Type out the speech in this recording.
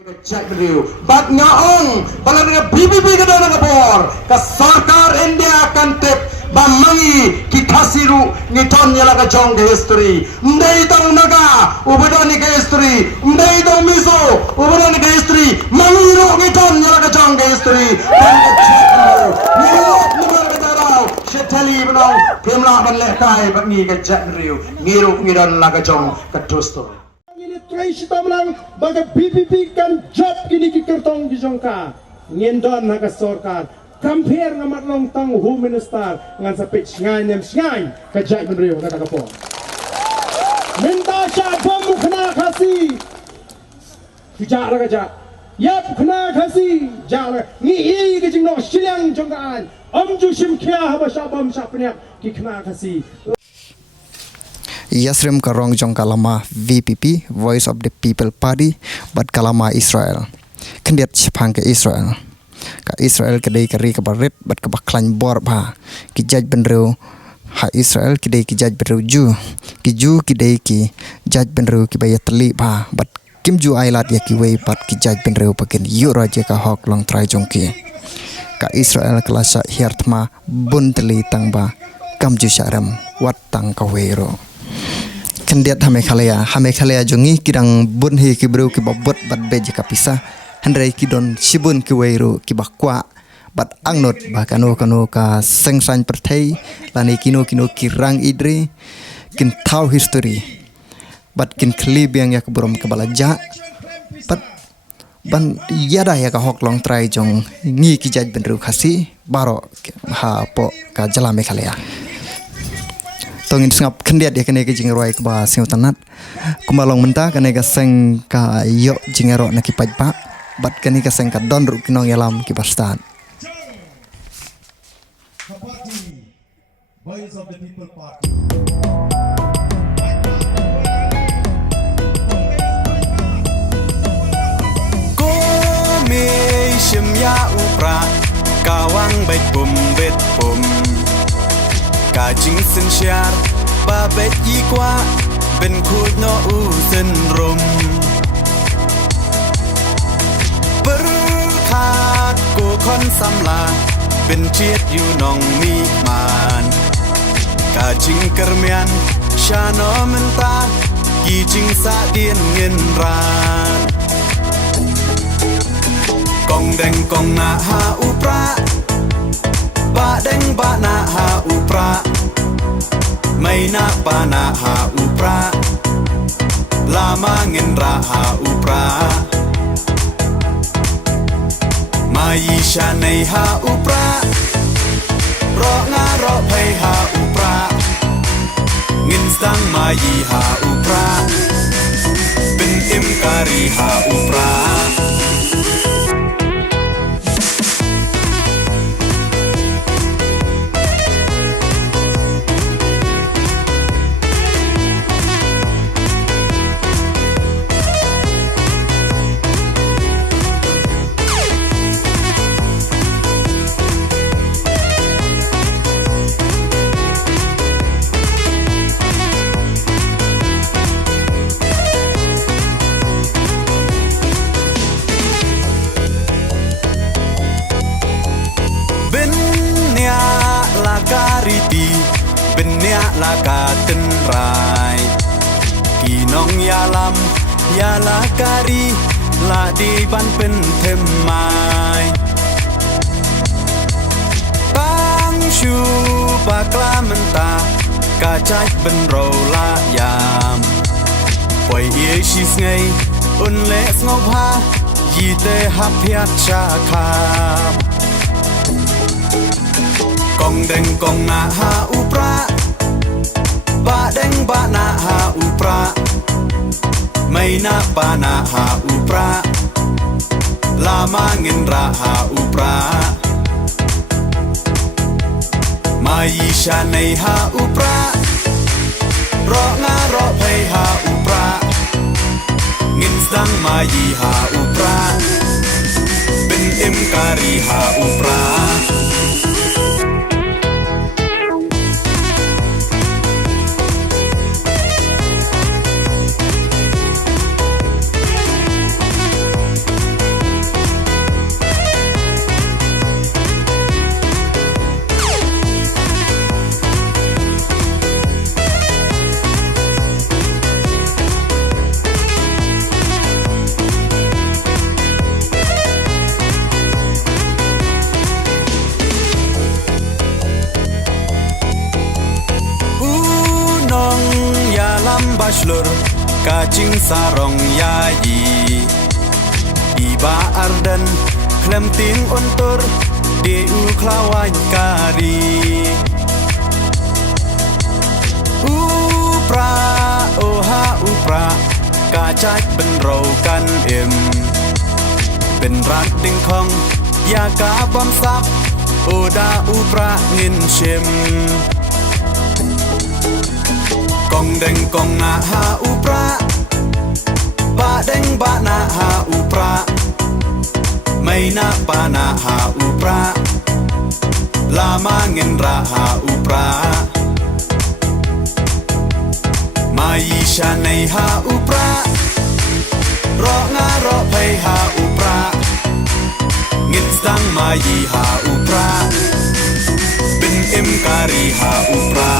Cek beliau, bat ngaong, balang dengan BBB ke dalam kapor, ke sarkar India akan tip, bamangi ki khasiru ngiton nyala ka jong ke history, ndai tong naga, ubadani ke history, ndai tong miso, ubadani ke history, mangiru ngiton nyala ka jong ke history, dan ke cek beliau, ngiruk nubar ke darau, setali benau, kemla ban lekai bangi ke cek beliau, ngiruk ngidan la ka jong ke dosto. Trace tamlang baga BBB kan job kini ki kertong ki jongka ngendon naga sorkar compare ngamat long tang home minister ngan sapit ngai nem ngai ka jai menriu naga kapo minta sha bom khna khasi kijar raga ja yap khna khasi jar ni e ki jingno silang jongka an amju sim khya haba sha bom sha pnya ki khna khasi Yasrem Karong Jong Kalama VPP Voice of the People Party Bat Kalama Israel Kendiat Chipang ke Israel Ka Israel kedai kari ke barit Bat ke baklan bor ba Ki jaj benreu Ha Israel kedai ki jaj benreu ju Ki ju kedai ki jaj benreu ki bayat teli ba Bat kim ju ailat ya ki wei bat ki jaj benreu pakin yu raja ka hok long trai jong ki Ka Israel kelasa hiartma bun teli tang ba Kam ju syaram wat tang ka weiro Kendiat hame khalaya jongi kidang bun hi kibru ki babot bat beje kapisa handrai kidon sibun ki weiru ki bakwa bat angnot ba kano ka sengsan perthai lani kino ki rang idri kin thau history bat kin klib yang yak burom ke balaja bat ban yada ya ka hok long trai jong ngi ki jaj benru khasi baro ha po ka jala me khalaya tongin sengap kendiat ya kene ke jingroi ke ba sing tanat kumalong menta kene ka seng ka yo jingero na ki pajpa bat kene ka seng ka don ru kinong yalam ki bastan Voice of the People Party Kome shimya upra kawang bet bum Kajing sen syar babet yikwa ben khut no u sen rum Berkat ko kon samla ben chiet yu nong mi man Kajing kermian shano menta kijing sa dien ngin ran Kong deng kong na ha upra Ba deng ba na ha upra May na ba na ha upra Lama ngin ra ha upra Mayi sha nay ha upra Ro nga ro pay ha upra Ngin stang mayi ha upra Bin im kari ha upra Kariti benya laka tenrai Kinong yalam yala kari la di ban pen themai Bang shu bakla menta kacai ben ro la yam Poi ye shis ngai un le ngop ha yite hapyat cha kham Kong deng kong na ha upra Ba deng ba na ha upra May na ba na ha upra Lama ngin ra ha upra Mayi sha nay ha upra Ro nga ro pay ha upra Ngin stang mayi ha upra Bin im kari ha upra slur kacing sarong yayi Iba ardan klem ting untur Deu klawan kari Upra oha upra Kacak benrau kanเป็นรักดึงคองยากาบอมซับโอดาอุปราเงินเชมกองเด้งกองนาหาอุปราบะเด้งบะนาหาอุปราไม่นาปานาหาอุปราลามาเงินราหาอุปรามายิชาในหาอุปรารองารอไปหาอุปราเงินสังมายีหาอุปราเป็นเอ็มการีหาอุปรา